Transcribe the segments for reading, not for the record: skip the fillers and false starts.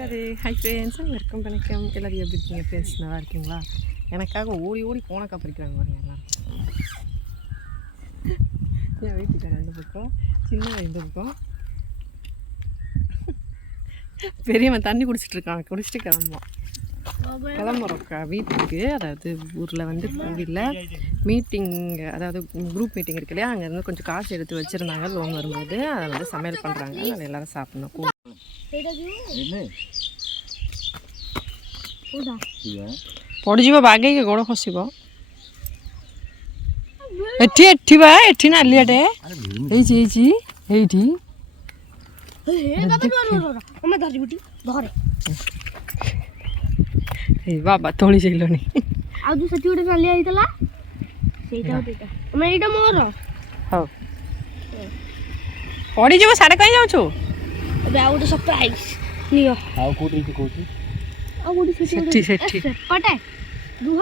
அது hi friends, welcome வணக்கம். எல்லோரும் எப்படி இருக்கீங்க ஃப்ரெண்ட்ஸ்? நல்லா இருக்கீங்களா? எனக்காக ஓடி ஓடி கோணக்கா பறிக்கிறாங்க பாருங்க எல்லோரும். என் வீட்டுக்கார ரெண்டு பக்கம், சின்ன இந்த பக்கம். பெரியவன் தண்ணி குடிச்சிட்ருக்கான், குடிச்சிட்டு கிளம்புறோம்க்கா வீட்டுக்கு. அதாவது ஊரில் வந்து கோவிலில் மீட்டிங், அதாவது குரூப் மீட்டிங் இருக்கு இல்லையா, அங்கேருந்து கொஞ்சம் காசு எடுத்து வச்சுருந்தாங்க லோன் வரும்போது. அதை வந்து சமையல் பண்ணுறாங்க, அதில் எல்லோரும் சாப்பிட்ணும். ପଡ଼ିଯିବ ବାଗେଇକି ଗୋଡ଼ ଖସିବ। ଏଠି ଏଠି ବା ଏଠି ନାଲିଆଟେ ହେଇଛି ହେଇଛି ଏଇଠି। ଏଇ ବାବା ତୋଳି ସାରିଲଣି। ଆଉ ଯୋଉ ସେଠି ଗୋଟେ ନାଲିଆ ହେଇଥିଲା ସେଇଟା ସେଇଟା ଆମେ ଏଇଟା ମୋର। ହଉ ପଡ଼ିଯିବ, ସାଡ଼େ କାହିଁ ଯାଉଛୁ? ଏବେ ଆଉ ଗୋଟେ ସରପ୍ରାଇଜ ନିଅ। ଆଉ କୋଉଠି ହେଇଛି କୋଉଠି? ଆଉ ଗୋଟେ ସେଠି ସେଠି ସେପଟେ ରୁହ।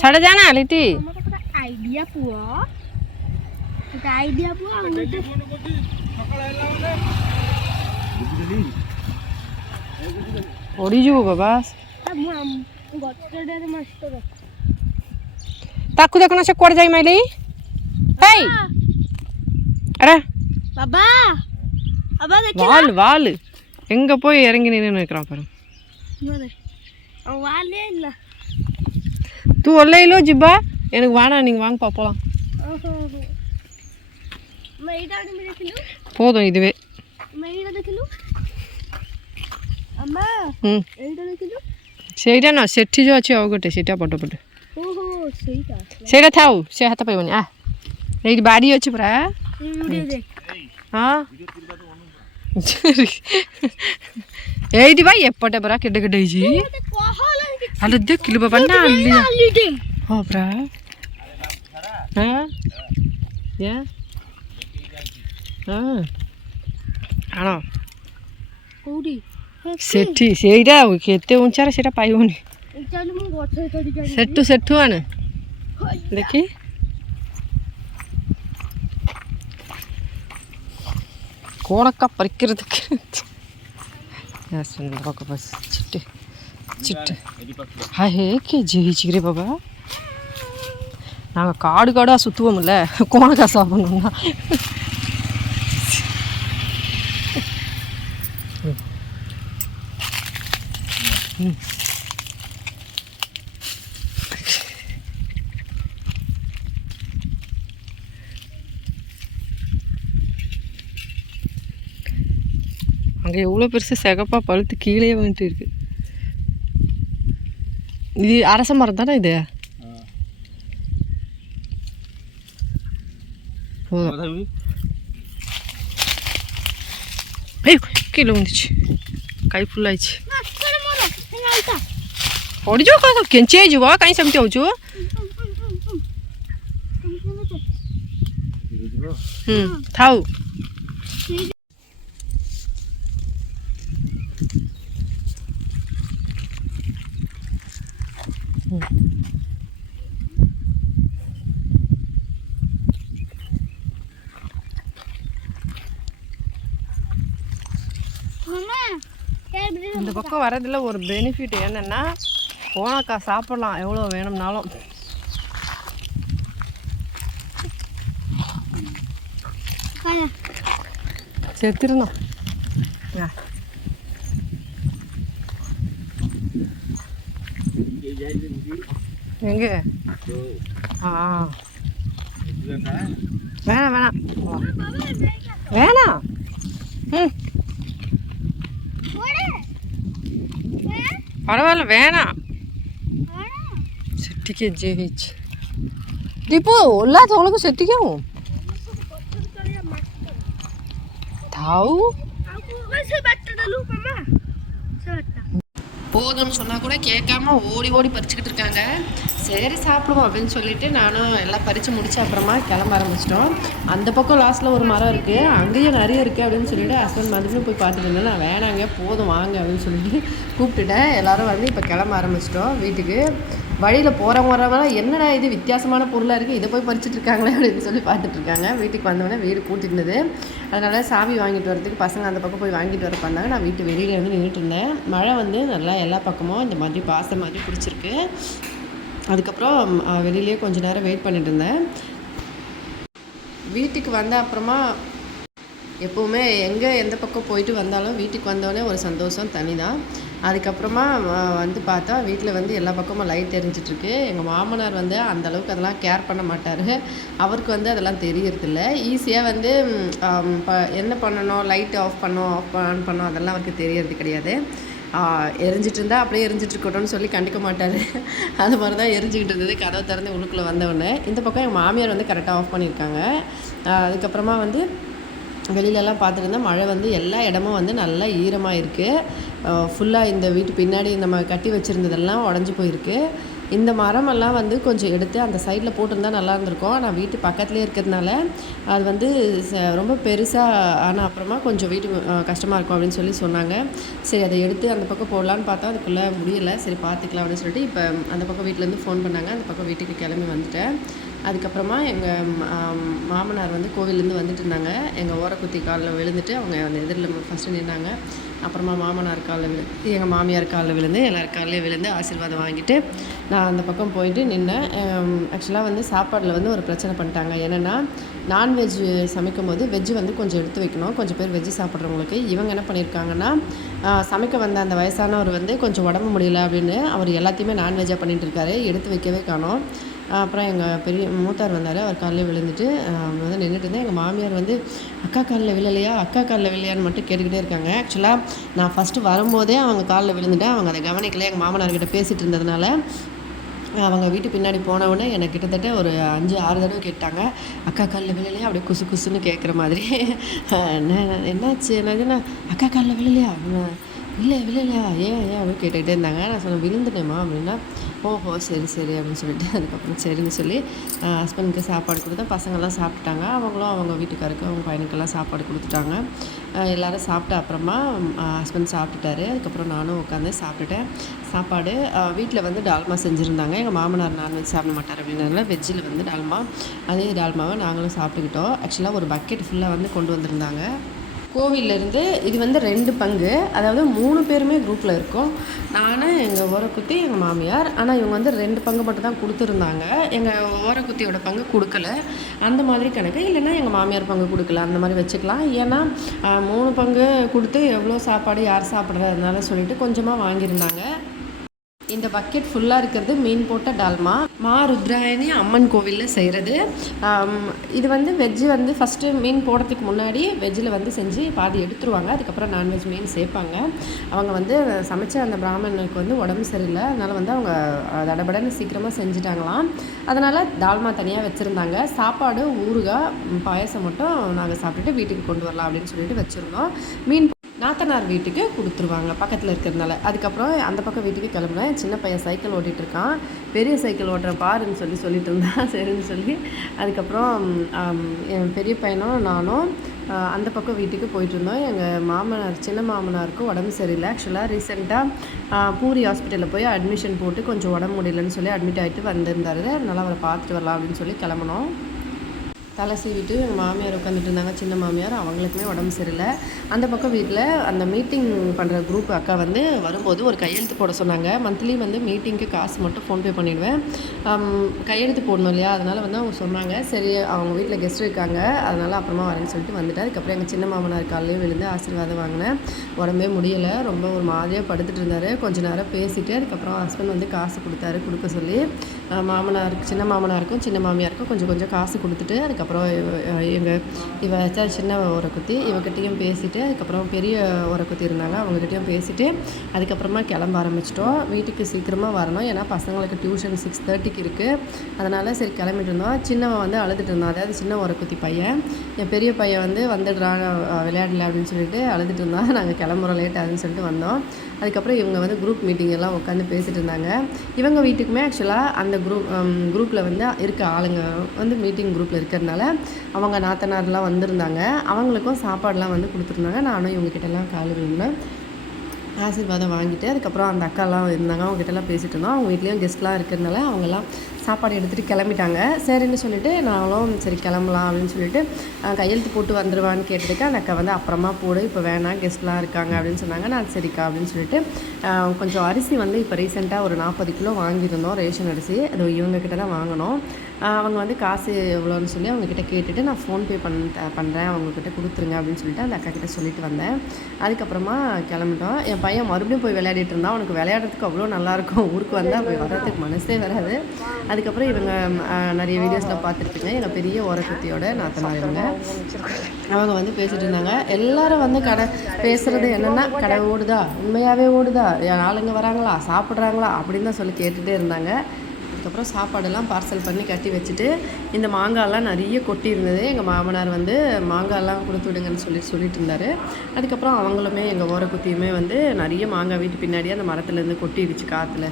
ସାଡ଼େ ଯାନା ଲିଟି। ଆଇଡିଆ ପୁଅ, ଗୋଟେ ଆଇଡିଆ ପୁଅ। ଆଉ ଗୋଟେ ପଡ଼ିଯିବ ବାବା। ଗଛଟାରେ ମାଷ୍ଟର ତାକୁ ଦେଖୁନ ସେ କୁଆଡ଼େ ଯାଇ ମାଇଲେ। ହେଇ அட பாபா பாபா देखिए வால் வால் எங்க போய் இறங்கி நின்னு நிக்கறான் பாரு. அவ வாலே இல்ல. தூ ஒல்லையிலோ ஜிப்பா எனக்கு வாணா, நீங்க வாங்க பாப்போலாம். மைடாடி மிரக்கிலு போதும் இதுவே. மைடா देखिलु அம்மா எଇଟା ଦେଖିଲୁ। ସେଇଟା ନା ସେଠି ଯୋଉ ଅଛି ଆଉ ଗୋଟେ, ସେଇଟା ପଟ ପଟ। ଓହୋ ସେଇଟା ସେଇଟା ଥାଉ, ସେ ହାତ ପାଇବନି। ଏଇଠି ବାଡ଼ି ଅଛି ପରା। ହଁ ଏଇଠି ଭାଇ ଏପଟେ ପରା କେଡେ କେଡେ ହେଇଛି। ଆଲୋ ଦେଖିଲୁ ବାବା ନାଲିଆ। ହଁ ପରା। ଆଣ କୋଉଠି ସେଠି, ସେଇଟା କେତେ ଉଞ୍ଚାରେ ସେଇଟା ପାଇବନି। ସେଠୁ ସେଠୁ ଆଣେ ଦେଖି। கோணக்கா பறிக்கிறதுக்கு பக்கம் பஸ் சிட்டு சிட்டு. ஹே கேஜி ஹிச்சிக்கிறே பாபா. நாங்கள் காடு காடாக சுற்றுவோம்ல கோணக்கா சாப்பிட்ணுன்னா. அங்கே எவ்வளோ பெருசு சிகப்பா பழுத்து கீழே வந்துட்டு இருக்கு. இது அரச மரம் தானே இது? கீழே வந்துச்சு, கை ஃபுல்லாயிடுச்சு। ପଡ଼ିଯିବ କ'ଣ କେଞ୍ଚି ହେଇଯିବ, କାହିଁ ସେମିତି ହେଉଛୁ? ଥାଉ। இந்த பக்கம் வரதில்ல ஒரு பெனிஃபிட் என்னென்னா, கோணக்கா சாப்பிட்லாம் எவ்வளோ வேணும்னாலும். செத்துருணும் எங்க? வேணாம் வேணாம் வேணாம். பரவாயில்ல வேணாம். ସେଠିକି ଯେ ହେଇଛି ଦୀପୁ ଓଲା ତଳକୁ ସେଠିକି ଆଉ ଥାଉ। போதும்னு சொன்னால் கூட கேட்காம ஓடி ஓடி பறிச்சுக்கிட்டு இருக்காங்க. சரி சாப்பிடுவோம் அப்படின்னு சொல்லிட்டு நானும் எல்லாம் பறித்து முடிச்சு அப்புறமா கிளம்ப ஆரம்பிச்சிட்டோம். அந்த பக்கம் லாஸ்ட்டில் ஒரு மரம் இருக்குது, அங்கேயும் நிறைய இருக்குது அப்படின்னு சொல்லிட்டு ஹஸ்பண்ட் மறுபடியும் போய் பார்த்துட்டு இருந்தேன். நான் வேணாங்க போதும் வாங்க அப்படின்னு சொல்லிட்டு கூப்பிட்டுட்டேன். எல்லோரும் வந்து இப்போ கிளம்ப ஆரம்பிச்சிட்டோம் வீட்டுக்கு. வழியில் போகிறவங்க என்னடா இது வித்தியாசமான பொருளாக இருக்குது, இதை போய் பறிச்சுட்டு இருக்காங்களே அப்படின்னு சொல்லி பார்த்துட்ருக்காங்க. வீட்டுக்கு வந்தோடனே வீடு பூட்டிருந்தது. அதனால் சாவி வாங்கிட்டு வரதுக்கு பசங்க அந்த பக்கம் போய் வாங்கிட்டு வர பண்ணாங்க. நான் வீட்டு வெளியில் வந்து நின்றுட்டு இருந்தேன். மழை வந்து நல்லா எல்லா பக்கமும் இந்த மாதிரி பாசம் மாதிரி பிடிச்சிருக்கு. அதுக்கப்புறம் வெளியிலே கொஞ்சம் நேரம் வெயிட் பண்ணிட்டு இருந்தேன். வீட்டுக்கு வந்த அப்புறமா எப்போவுமே எந்த பக்கம் போயிட்டு வந்தாலும் வீட்டுக்கு வந்தோடனே ஒரு சந்தோஷம் தனி தான். அதுக்கப்புறமா வந்து பார்த்தா வீட்டில் வந்து எல்லா பக்கமும் லைட் எரிஞ்சிட்ருக்கு. எங்கள் மாமனார் வந்து அந்தளவுக்கு அதெல்லாம் கேர் பண்ண மாட்டார். அவருக்கு வந்து அதெல்லாம் தெரியறதில்ல. ஈஸியாக வந்து என்ன பண்ணணும், லைட் ஆஃப் ஆன் பண்ணோம் அதெல்லாம் அவருக்கு தெரியறது கிடையாது. எரிஞ்சிட்டு இருந்தால் அப்படியே எரிஞ்சிட்டு இருக்கட்டும்னு சொல்லி கண்டுக்க மாட்டார். அது மாதிரி தான் எரிஞ்சிக்கிட்டு இருந்தது. கதவை திறந்து உள்ளுக்குள்ளே வந்தவொடனே இந்த பக்கம் எங்கள் மாமியார் வந்து கரெக்டாக ஆஃப் பண்ணியிருக்காங்க. அதுக்கப்புறமா வந்து வெளியிலலாம் பார்த்துட்டு இருந்தால் மழை வந்து எல்லா இடமும் வந்து நல்லா ஈரமாக இருக்குது. ஃபுல்லாக இந்த வீட்டு பின்னாடி நம்ம கட்டி வச்சுருந்ததெல்லாம் உடஞ்சி போயிருக்கு. இந்த மரமெல்லாம் வந்து கொஞ்சம் எடுத்து அந்த சைடில் போட்டிருந்தா நல்லா இருந்திருக்கும். ஆனால் வீட்டு பக்கத்துலேயே இருக்கிறதுனால அது வந்து ரொம்ப பெருசாக ஆனால் அப்புறமா கொஞ்சம் வீட்டு கஷ்டமாக இருக்கும் அப்படின்னு சொல்லி சொன்னாங்க. சரி அதை எடுத்து அந்த பக்கம் போடலான்னு பார்த்தா அதுக்குள்ளே முடியலை. சரி பார்த்துக்கலாம் அப்படின்னு சொல்லிட்டு இப்போ அந்த பக்கம் வீட்டிலேருந்து ஃபோன் பண்ணாங்க. அந்த பக்கம் வீட்டுக்கு கிளம்பி வந்துட்டேன். அதுக்கப்புறமா எங்கள் மாமனார் வந்து கோவிலேருந்து வந்துட்டு இருந்தாங்க. எங்கள் ஓரக்குத்தி காலில் விழுந்துட்டு அவங்க அந்த எதிரில் ஃபஸ்ட்டு நின்னாங்க. அப்புறமா மாமனார் காலில் எங்கள் மாமியார் காலில் விழுந்து எல்லார் காலையும் விழுந்து ஆசீர்வாதம் வாங்கிட்டு நான் அந்த பக்கம் போயிட்டு நின்னேன். ஆக்சுவலாக வந்து சாப்பாடில் வந்து ஒரு பிரச்சனை பண்ணிட்டாங்க. என்னென்னா நான்வெஜ் சமைக்கும் போது வெஜ்ஜு வந்து கொஞ்சம் எடுத்து வைக்கணும். கொஞ்சம் பேர் வெஜ்ஜு சாப்பிட்றவங்களுக்கு இவங்க என்ன பண்ணியிருக்காங்கன்னா சமைக்க வந்த அந்த வயசானவர் வந்து கொஞ்சம் உடம்பு முடியல அப்படின்னு அவர் எல்லாத்தையுமே நான்வெஜ்ஜாக பண்ணிகிட்டு இருக்காரு. எடுத்து வைக்கவே காணோம். அப்புறம் எங்கள் பெரிய மூத்தார் வந்தார். அவர் காலில் விழுந்துட்டு வந்து நின்றுட்டு இருந்தேன். எங்கள் மாமியார் வந்து அக்கா காலில் விழலையா விழலையான்னு மட்டும் கேட்டுக்கிட்டே இருக்காங்க. ஆக்சுவலாக நான் ஃபஸ்ட்டு வரும்போதே அவங்க காலில் விழுந்துட்டேன். அவங்க அதை கவனிக்கல. எங்கள் மாமனார்கிட்ட பேசிகிட்டு இருந்ததுனால அவங்க வீட்டு பின்னாடி போனவுடனே எனக்கு கிட்டத்தட்ட ஒரு 5-6 தடவை கேட்டாங்க, அக்கா காலில் விழலையா அப்படியே குசு குசுன்னு கேட்குற மாதிரி. என்னாச்சு என்னதுன்னா அக்கா காலில் விழலையா விழலையா ஏன் அப்படின்னு கேட்டுக்கிட்டே இருந்தாங்க. நான் சொன்னேன் விழுந்துட்டேம்மா அப்படின்னா ஓஹோ சரி சரி அப்படின்னு சொல்லிட்டு அதுக்கப்புறம் சரின்னு சொல்லி ஹஸ்பண்டுக்கு சாப்பாடு கொடுத்தேன். பசங்கள்லாம் சாப்பிட்டுட்டாங்க. அவங்களும் அவங்க வீட்டுக்காருக்கு அவங்க பையனுக்கெல்லாம் சாப்பாடு கொடுத்துட்டாங்க. எல்லோரும் சாப்பிட்ட அப்புறமா ஹஸ்பண்ட் சாப்பிட்டுட்டாரு. அதுக்கப்புறம் நானும் உட்காந்து சாப்பிட்டுட்டேன். சாப்பாடு வீட்டில் வந்து டால்மா செஞ்சுருந்தாங்க. எங்கள் மாமனார் நான்வெஜ் சாப்பிட மாட்டார் அப்படின்றதுனால வெஜ்ஜில் வந்து டால்மா, அதே டால்மாவை நாங்களும் சாப்பிட்டுக்கிட்டோம். ஆக்சுவலாக ஒரு பக்கெட் ஃபுல்லாக வந்து கொண்டு வந்திருந்தாங்க கோவிலேருந்து. இது வந்து 2 பங்கு, அதாவது 3 பேருமே குரூப்பில் இருக்கோம். நான் எங்கள் ஓரக்குத்தி எங்கள் மாமியார். ஆனால் இவங்க வந்து 2 பங்கு மட்டும் தான் கொடுத்துருந்தாங்க. எங்கள் ஓரக்குத்தியோட பங்கு கொடுக்கல. அந்த மாதிரி கணக்கு. இல்லைன்னா எங்கள் மாமியார் பங்கு கொடுக்கல, அந்த மாதிரி வச்சுக்கலாம். ஏன்னா 3 பங்கு கொடுத்து எவ்வளோ சாப்பாடு யார் சாப்பிட்றதுனால சொல்லிட்டு கொஞ்சமாக வாங்கியிருந்தாங்க. இந்த பக்கெட் ஃபுல்லாக இருக்கிறது மீன் போட்ட டால்மா, மா ருத்ராயணி அம்மன் கோவிலில் செய்கிறது. இது வந்து வெஜ்ஜு வந்து ஃபஸ்ட்டு மீன் போடுறதுக்கு முன்னாடி வெஜ்ஜில் வந்து செஞ்சு பாதி எடுத்துருவாங்க. அதுக்கப்புறம் நான்வெஜ் மீன் சேர்ப்பாங்க. அவங்க வந்து சமைச்ச அந்த பிராமணனுக்கு வந்து உடம்பு சரியில்லை. அதனால் வந்து அவங்க தடபடன்னு சீக்கிரமாக செஞ்சுட்டாங்களாம். அதனால் டால்மா தனியாக வச்சுருந்தாங்க. சாப்பாடு ஊறுகாய் பாயசம் மட்டும் நாங்கள் சாப்பிட்டுட்டு வீட்டுக்கு கொண்டு வரலாம் அப்படின்னு சொல்லிட்டு வச்சுருந்தோம். மீன் நாத்தனார் வீட்டுக்கு கொடுத்துருவாங்க பக்கத்தில் இருக்கிறதுனால. அதுக்கப்புறம் அந்த பக்கம் வீட்டுக்கு கிளம்புனேன். சின்ன பையன் சைக்கிள் ஓட்டிகிட்டு இருக்கான். பெரிய சைக்கிள் ஓட்டுற பாருன்னு சொல்லிட்டு இருந்தான். சரின்னு சொல்லி அதுக்கப்புறம் என் பெரிய பையனும் நானும் அந்த பக்கம் வீட்டுக்கு போயிட்டுருந்தோம். எங்கள் மாமனார் சின்ன மாமனாருக்கு உடம்பு சரியில்லை. ஆக்சுவலாக ரீசெண்டாக பூரி ஹாஸ்பிட்டலில் போய் அட்மிஷன் போட்டு கொஞ்சம் உடம்பு முடியலன்னு சொல்லி அட்மிட் ஆகிட்டு வந்திருந்தாரு. அதனால் அவரை பார்த்துட்டு வரலாம் அப்படின்னு சொல்லி கிளம்புனோம். தலை சீவிட்டு எங்கள் மாமியார் உட்காந்துட்டு இருந்தாங்க, சின்ன மாமியார். அவங்களுக்குமே உடம்பு சரியில்லை. அந்த பக்கம் வீட்டில் அந்த மீட்டிங் பண்ணுற குரூப் அக்கா வந்து வரும்போது ஒரு கையெழுத்து போட சொன்னாங்க. மந்த்லி வந்து மீட்டிங்க்கு காசு மட்டும் ஃபோன்பே பண்ணிவிடுவேன், கையெழுத்து போடணும் இல்லையா, அதனால் வந்து அவங்க சொன்னாங்க. சரி அவங்க வீட்டில் கெஸ்ட் இருக்காங்க, அதனால் அப்புறமா வரேன்னு சொல்லிட்டு வந்துட்டு அதுக்கப்புறம் எங்கள் சின்ன மாமனார் காலையில் விழுந்து ஆசீர்வாதம் வாங்கினேன். உடம்பே முடியலை, ரொம்ப ஒரு மாதிரியாக படுத்துட்டு இருந்தார். கொஞ்ச நேரம் பேசிவிட்டு அதுக்கப்புறம் ஹஸ்பண்ட் வந்து காசு கொடுக்க சொல்லி மாமனாருக்கு சின்ன மாமனாருக்கும் சின்ன மாமியாருக்கும் கொஞ்சம் காசு கொடுத்துட்டு அதுக்கப்புறம் இவ சின்ன ஓரக்குத்தி இவகிட்டையும் பேசிவிட்டு அதுக்கப்புறம் பெரிய ஓரக்குத்தி இருந்தாங்க, அவங்ககிட்டையும் பேசிவிட்டு அதுக்கப்புறமா கிளம்ப ஆரம்பிச்சிட்டோம். வீட்டுக்கு சீக்கிரமாக வரணும், ஏன்னா பசங்களுக்கு டியூஷன் 6:30க்கு இருக்குது. அதனால் சரி கிளம்பிட்டு இருந்தோம். சின்னவன் வந்து அழுதுட்டு இருந்தான், அதாவது சின்ன ஓரக்குத்தி பையன். என் பெரிய பையன் வந்து வந்துடுறான் விளையாடல அப்படின்னு சொல்லிட்டு அழுதுட்டு இருந்தான். நாங்கள் கிளம்புறோம் லேட் ஆகுதுன்னு சொல்லிட்டு வந்தோம். அதுக்கப்புறம் இவங்க வந்து குரூப் மீட்டிங் எல்லாம் உட்காந்து பேசிகிட்டு இருந்தாங்க. இவங்க வீட்டுக்குமே ஆக்சுவலாக அந்த குரூப்பில் வந்து இருக்க ஆளுங்க வந்து மீட்டிங் குரூப்பில் இருக்கிறதுனால அவங்க நாத்தனார்லாம் வந்திருந்தாங்க. அவங்களுக்கும் சாப்பாடெலாம் வந்து கொடுத்துருந்தாங்க. நானும் இவங்ககிட்டலாம் கால் விழுந்தேன். ஆசீர்வாதம் வாங்கிட்டு அதுக்கப்புறம் அந்த அக்காலாம் இருந்தாங்க, அவங்ககிட்டலாம் பேசிகிட்டு இருந்தோம். அவங்க வீட்லேயும் கெஸ்ட்லாம் இருக்கிறதுனால அவங்கெல்லாம் சாப்பாடு எடுத்துகிட்டு கிளம்பிட்டாங்க. சரின்னு சொல்லிவிட்டு நாங்களும் சரி கிளம்பலாம் அப்படின்னு சொல்லிட்டு கையெழுத்து போட்டு வந்துடுவான்னு கேட்டதுக்கு அந்த அக்கா வந்து அப்புறமா போடு, இப்போ வேணாம் கெஸ்ட்லாம் இருக்காங்க அப்படின்னு சொன்னாங்க. நான் சரிக்கா அப்படின்னு சொல்லிட்டு கொஞ்சம் அரிசி வந்து இப்போ ரீசெண்டாக ஒரு 40 கிலோ வாங்கியிருந்தோம், ரேஷன் அரிசி. அது இவங்கக்கிட்ட தான் வாங்கினோம். அவங்க வந்து காசு எவ்வளோன்னு சொல்லி அவங்கக்கிட்ட கேட்டுட்டு நான் ஃபோன்பே பண்ணுறேன் அவங்கக்கிட்ட கொடுத்துருங்க அப்படின்னு சொல்லிட்டு அந்த அக்கா கிட்டே சொல்லிட்டு வந்தேன். அதுக்கப்புறமா கிளம்பிட்டோம். என் பையன் மறுபடியும் போய் விளையாடிட்டு இருந்தான். அவனுக்கு விளையாடுறதுக்கு அவ்வளோ நல்லாயிருக்கும். ஊருக்கு வந்தால் போய் வர்றதுக்கு மனசே வராது. அதுக்கப்புறம் இவங்க நிறைய வீடியோஸில் பார்த்துருப்பீங்க, எங்கள் பெரிய ஓரக்குத்தியோட நாத்தனார் இவங்க. அவங்க வந்து பேசிகிட்டு இருந்தாங்க. எல்லோரும் வந்து கடை பேசுகிறது என்னென்னா கடை ஓடுதா, உண்மையாகவே ஓடுதா, ஆளுங்க வராங்களா, சாப்பிட்றாங்களா அப்படின்னு தான் சொல்லி கேட்டுகிட்டே இருந்தாங்க. அதுக்கப்புறம் சாப்பாடெல்லாம் பார்சல் பண்ணி கட்டி வச்சுட்டு இந்த மாங்காய்லாம் நிறைய கொட்டி இருந்தது. எங்கள் மாமனார் வந்து மாங்காய்லாம் கொடுத்து விடுங்கன்னு சொல்லிட்டு இருந்தார். அதுக்கப்புறம் அவங்களுமே எங்கள் ஓரக்குத்தியுமே வந்து நிறைய மாங்காய் வீட்டு பின்னாடியே அந்த மரத்துலேருந்து கொட்டிடுச்சு காற்றுல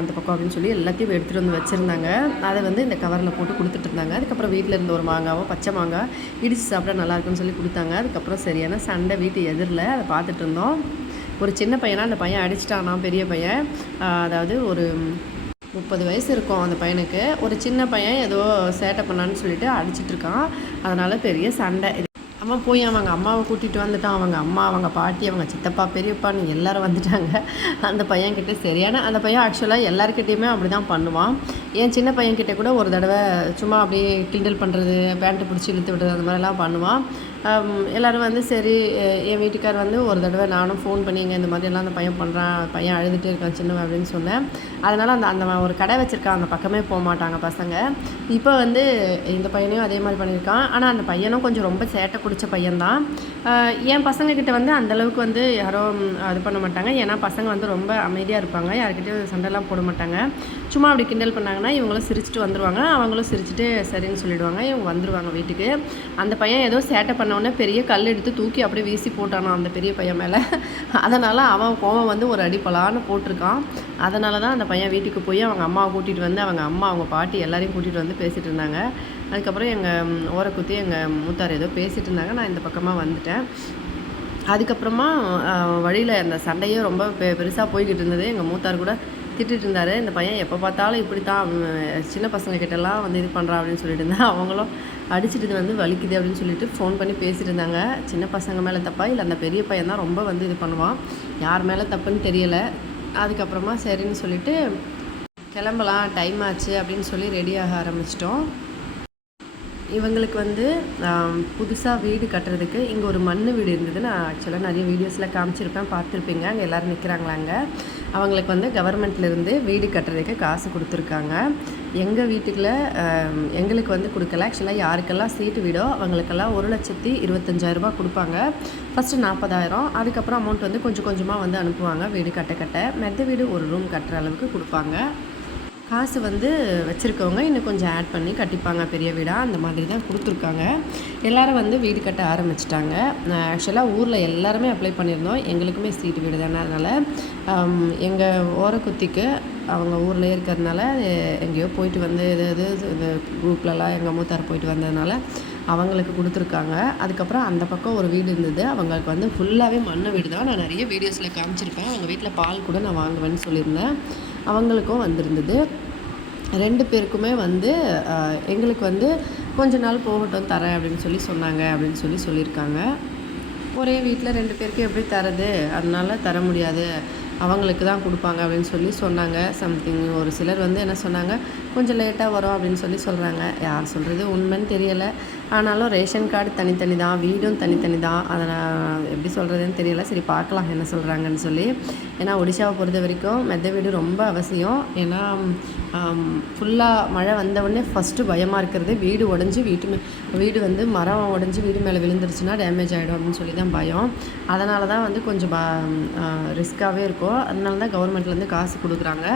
அந்த பக்கம் அப்படின்னு சொல்லி எல்லாத்தையும் எடுத்துகிட்டு வந்து வச்சுருந்தாங்க. அதை வந்து இந்த கவரில் போட்டு கொடுத்துட்டு இருந்தாங்க. அதுக்கப்புறம் வீட்டில் இருந்த ஒரு மாங்காவும் பச்சை மாங்காய் இடித்து சாப்பிட்டா நல்லாயிருக்குன்னு சொல்லி கொடுத்தாங்க. அதுக்கப்புறம் சரியான சண்டை வீட்டு எதிரில் அதை பார்த்துட்டு இருந்தோம். ஒரு சின்ன பையனா அந்த பையன் அடிச்சிட்டானா, பெரிய பையன், அதாவது ஒரு 30 வயசு இருக்கும் அந்த பையனுக்கு. ஒரு சின்ன பையன் ஏதோ சேட்டை பண்ணான்னு சொல்லிட்டு அடிச்சிட்ருக்கான். அதனால் பெரிய சண்டை. அவன் போய் அவங்க அம்மாவை கூட்டிகிட்டு வந்துட்டான். அவங்க அம்மா, அவங்க பாட்டி, அவங்க சித்தப்பா, பெரியப்பான்னு எல்லோரும் வந்துட்டாங்க. அந்த பையன்கிட்ட சரியான அந்த பையன் ஆக்சுவலாக எல்லாருக்கிட்டேயுமே அப்படி தான் பண்ணுவான். என் சின்ன பையன்கிட்ட கூட ஒரு தடவை சும்மா அப்படியே கிண்டல் பண்ணுறது, பேண்ட்டு பிடிச்சி இழுத்து விடுறது அந்த மாதிரிலாம் பண்ணுவான். எல்லோரும் வந்து சரி, என் வீட்டுக்கார் வந்து ஒரு தடவை நானும் ஃபோன் பண்ணிங்க இந்த மாதிரியெல்லாம் அந்த பையன் பண்ணுறான், பையன் அழுதுகிட்டே இருக்கான் சின்னவன் அப்படின்னு சொன்னேன். அதனால் அந்த ஒரு கடை வச்சுருக்கான், அந்த பக்கமே போக மாட்டாங்க பசங்க. இப்போ வந்து இந்த பையனையும் அதே மாதிரி பண்ணியிருக்கான். ஆனால் அந்த பையனும் கொஞ்சம் ரொம்ப சேட்டை பிடிச்ச பையன்தான். என் பசங்கக்கிட்ட வந்து அந்தளவுக்கு வந்து யாரும் இது பண்ண மாட்டாங்க. ஏன்னா பசங்க வந்து ரொம்ப அமைதியாக இருப்பாங்க, யார்கிட்டையும் சண்டைலாம் போட மாட்டாங்க. சும்மா அப்படி கிண்டல் பண்ணாங்கன்னா இவங்களும் சிரிச்சுட்டு வந்துடுவாங்க, அவங்களும் சிரிச்சுட்டு சரின்னு சொல்லிவிடுவாங்க, இவங்க வந்துடுவாங்க வீட்டுக்கு. அந்த பையன் ஏதோ சேட்டை பண்ணோடனே பெரிய கல் எடுத்து தூக்கி அப்படியே வீசி போட்டானோ அந்த பெரிய பையன் மேலே. அதனால் அவன் கோவம் வந்து ஒரு அடி பலான்னு போட்டிருக்கான். அதனால தான் அந்த பையன் வீட்டுக்கு போய் அவங்க அம்மாவை கூட்டிகிட்டு வந்து அவங்க அம்மா, அவங்க பாட்டி எல்லாரையும் கூட்டிகிட்டு வந்து பேசிகிட்டு இருந்தாங்க. அதுக்கப்புறம் எங்கள் ஓரக்குத்தி எங்கள் மூத்தார் ஏதோ பேசிகிட்டு இருந்தாங்க. நான் இந்த பக்கமாக வந்துட்டேன். அதுக்கப்புறமா வழியில் அந்த சண்டையே ரொம்ப பெருசாக போய்கிட்டு இருந்தது. எங்கள் மூத்தார் கூட திட்டிகிட்டு இருந்தார், இந்த பையன் எப்போ பார்த்தாலும் இப்படி தான் சின்ன பசங்கக்கிட்டலாம் வந்து இது பண்ணுறான் அப்படின்னு சொல்லிட்டு இருந்தேன். அவங்களும் அடிச்சுட்டு வந்து வலிக்குது அப்படின்னு சொல்லிட்டு ஃபோன் பண்ணி பேசிகிட்டு இருந்தாங்க. சின்ன பசங்க மேலே தப்பா இல்லை அந்த பெரிய பையன் தான் ரொம்ப வந்து இது பண்ணுவான், யார் மேலே தப்புன்னு தெரியலை. அதுக்கப்புறமா சரின்னு சொல்லிவிட்டு கிளம்பலாம், டைம் ஆச்சு அப்படின்னு சொல்லி ரெடியாக ஆரம்பிச்சிட்டோம். இவங்களுக்கு வந்து புதுசாக வீடு கட்டுறதுக்கு இங்கே ஒரு மண் வீடு இருந்தது. நான் ஆக்சுவலாக நிறைய வீடியோஸில் காமிச்சிருப்பேன், பார்த்துருப்பீங்க. அங்கே எல்லோரும் நிற்கிறாங்களாங்க. அவங்களுக்கு வந்து கவர்மெண்ட்லேருந்து வீடு கட்டுறதுக்கு காசு கொடுத்துருக்காங்க. எங்கள் வீட்டுக்குள்ள எங்களுக்கு வந்து கொடுக்கல. ஆக்சுவலாக யாருக்கெல்லாம் சீட்டு வீடோ அவங்களுக்கெல்லாம் 1,25,000 கொடுப்பாங்க. ஃபஸ்ட்டு 40,000, அதுக்கப்புறம் அமௌண்ட் வந்து கொஞ்சம் கொஞ்சமாக வந்து அனுப்புவாங்க. வீடு கட்ட மெத்த வீடு ஒரு ரூம் கட்டுற அளவுக்கு கொடுப்பாங்க. காசு வந்து வச்சுருக்கவங்க இன்னும் கொஞ்சம் ஆட் பண்ணி கட்டிப்பாங்க பெரிய வீடாக, அந்த மாதிரி தான் கொடுத்துருக்காங்க. எல்லோரும் வந்து வீடு கட்ட ஆரம்பிச்சிட்டாங்க. ஆக்சுவலாக ஊரில் எல்லாருமே அப்ளை பண்ணியிருந்தோம், எங்களுக்குமே சீட்டு வீடு தானே. அதனால் எங்கள் ஓரக்குத்திக்கு அவங்க ஊரில் இருக்கிறதுனால எங்கேயோ போயிட்டு வந்து இது இந்த குரூப்லலாம் எங்கள் மூத்தார் போயிட்டு வந்ததுனால அவங்களுக்கு கொடுத்துருக்காங்க. அதுக்கப்புறம் அந்த பக்கம் ஒரு வீடு இருந்தது, அவங்களுக்கு வந்து ஃபுல்லாகவே மண் வீடு தான். நான் நிறைய வீடியோஸில் காமிச்சிருப்பேன். அவங்க வீட்டில் பால் கூட நான் வாங்குவேன்னு சொல்லியிருந்தேன். அவங்களுக்கும் வந்திருந்தது. 2 பேருக்குமே வந்து எங்களுக்கு வந்து கொஞ்ச நாள் போகட்டும் தரேன் அப்படின்னு சொன்னாங்க அப்படின்னு சொல்லியிருக்காங்க. ஒரே வீட்டில் 2 பேருக்கு எப்படி தரது, அதனால தர முடியாது, அவங்களுக்கு தான் கொடுப்பாங்க அப்படின்னு சொன்னாங்க. சம்திங் ஒரு சிலர் வந்து என்ன சொன்னாங்க, கொஞ்சம் லேட்டாக வரும் அப்படின்னு சொல்கிறாங்க. யார் சொல்கிறது உண்மைன்னு தெரியலை. ஆனாலும் ரேஷன் கார்டு தனித்தனி தான், வீடும் தனித்தனி தான். அதை நான் எப்படி சொல்கிறதுன்னு தெரியலை. சரி பார்க்கலாம் என்ன சொல்கிறாங்கன்னு சொல்லி. ஏன்னா ஒடிஷாவை பொறுத்த வரைக்கும் மெத்த வீடு ரொம்ப அவசியம். ஏன்னா ஃபுல்லாக மழை வந்தவுடனே ஃபஸ்ட்டு பயமாக இருக்கிறது வீடு உடஞ்சி வீடு வந்து மரம் உடஞ்சி வீடு மேலே விழுந்துருச்சுன்னா டேமேஜ் ஆகிடும் அப்படின்னு சொல்லி தான் பயம். அதனால தான் வந்து கொஞ்சம் ரிஸ்க்காகவே இருக்கும். அதனால தான் கவர்மெண்ட்லேருந்து காசு கொடுக்குறாங்க.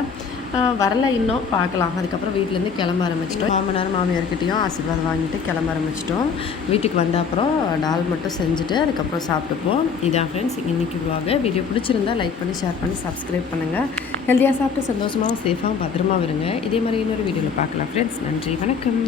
வரல இன்னும், பார்க்கலாம். அதுக்கப்புறம் வீட்டிலேருந்து கிளம்ப ஆரம்பிச்சிட்டோம். மாமனார் மாமியார்கிட்டையும் ஆசீர்வாதம் வாங்கிட்டு கிளம்ப ஆரம்பிச்சிட்டோம். வீட்டுக்கு வந்த அப்புறம் டால் மட்டும் செஞ்சுட்டு அதுக்கப்புறம் சாப்பிட்டுப்போம். இதான் ஃப்ரெண்ட்ஸ் இன்றைக்கி வீடியோ பிடிச்சிருந்தா லைக் பண்ணி ஷேர் பண்ணி சப்ஸ்கிரைப் பண்ணுங்கள். ஹெல்த்தியாக சாப்பிட்டு சந்தோஷமாகவும் சேஃபாகவும் பத்திரமா வருங்க. இதே மாதிரி இன்னொரு வீடியோவில் பார்க்கலாம் ஃப்ரெண்ட்ஸ். நன்றி, வணக்கம்.